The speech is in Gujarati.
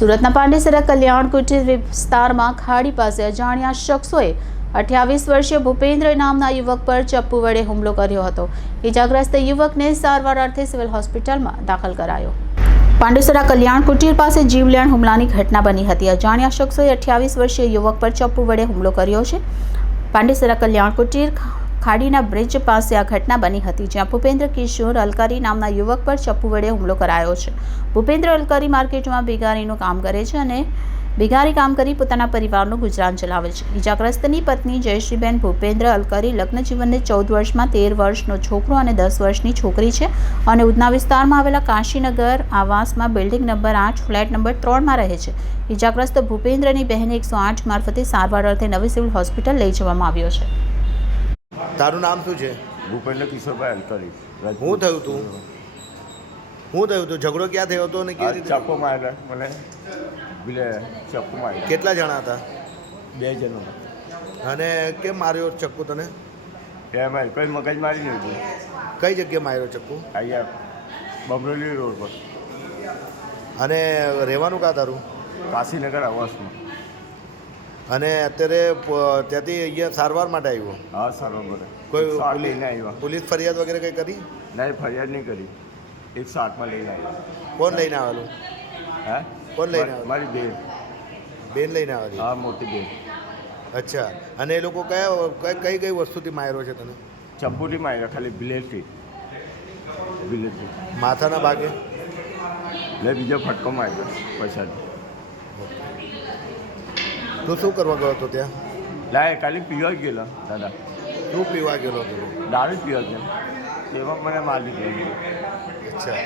સુરતના પાંડેસરા કલ્યાણ કુટીર વિસ્તારમાં ખાડી પાસે અજાણ્યા શખ્સોએ 28 વર્ષીય ભૂપેન્દ્ર નામના યુવક પર ચપ્પુ વડે હુમલો કર્યો હતો। ઇજાગ્રસ્ત યુવકને સારવાર અર્થે સિવિલ હોસ્પિટલમાં દાખલ કરાયો। પાંડેસરા કલ્યાણ કુટીર પાસે જીવલેણ હુમલાની ઘટના બની હતી। અજાણ્યા શખ્સોએ 28 વર્ષીય યુવક પર ચપ્પુ વડે હુમલો કર્યો છે। પાંડેસરા કલ્યાણ કુટીર ખાડીના બ્રિજ પાસે આ ઘટના બની હતી, જ્યાં ભૂપેન્દ્ર કિશોર અલકારી નામના યુવક પર ચપ્પુ વડે હુમલો કરાયો છે। ભૂપેન્દ્ર અલકારી માર્કેટમાં ભિખારીનું કામ કરે છે અને ભિખારી કામ કરી પોતાના પરિવારનું ગુજરાન ચલાવે છે। ઇજાગ્રસ્તની પત્ની જયશ્રીબેન ભૂપેન્દ્ર અલકારી લગ્ન જીવનને 14 વર્ષમાં 13 વર્ષનો છોકરો અને 10 વર્ષની છોકરી છે અને ઉધના વિસ્તારમાં આવેલા કાશીનગર આવાસમાં બિલ્ડિંગ નંબર 8 ફ્લેટ નંબર 3માં રહે છે। ઇજાગ્રસ્ત ભૂપેન્દ્રની બહેને 108 મારફતે સારવાર અર્થે નવી સિવિલ હોસ્પિટલ લઈ જવામાં આવ્યો છે। તારું નામ શું છે? ભૂપેન્દ્ર કિશોરભાઈ અલકારી। હું થયું તું? ઝઘડો ક્યાં થયો હતો ને કેવી રીતે? ચપ્પુ માર્યા મને, પેલે ચપ્પુ માર્યા। કેટલા જણા હતા? 2 જણો। અને કેમ માર્યો ચક્કુ તને? એમાં કોઈ મગજ મારી નહીં હતું। કઈ જગ્યાએ માર્યો ચક્કુ? અહીંયા બમરોલી રોડ પર। અને રહેવાનું કાં તારું? કાશીનગર આવાસમાં। અને અત્યારે ત્યાંથી અહીંયા સારવાર માટે આવ્યો? હા, સારવાર માટે। કોઈ લઈને આવ્યા? પોલીસ ફરિયાદ વગેરે કંઈ કરી? નહીં, ફરિયાદ નહીં કરી। 108માં લઈને આવ્યા। કોણ લઈને આવેલું? હે? કોણ લઈને આવેલું? મારી બેન। બેન લઈને આવેલી? હા, મોટી બેન। અચ્છા। અને એ લોકો કઈ કઈ વસ્તુથી માર્યો છે તને? ચપ્પુથી માર્યા, ખાલી બ્લેડથી। માથાના ભાગે? એટલે બીજો ફટકો માર્યો પૈસાથી। તું શું કરવા ગયો હતો ત્યાં? લાય ખાલી પીવા ગયેલો દાદા। શું પીવા ગયેલો હતો? દારૂ જ પીવા ગયો, એમાં મને મારી દીધો। અચ્છા।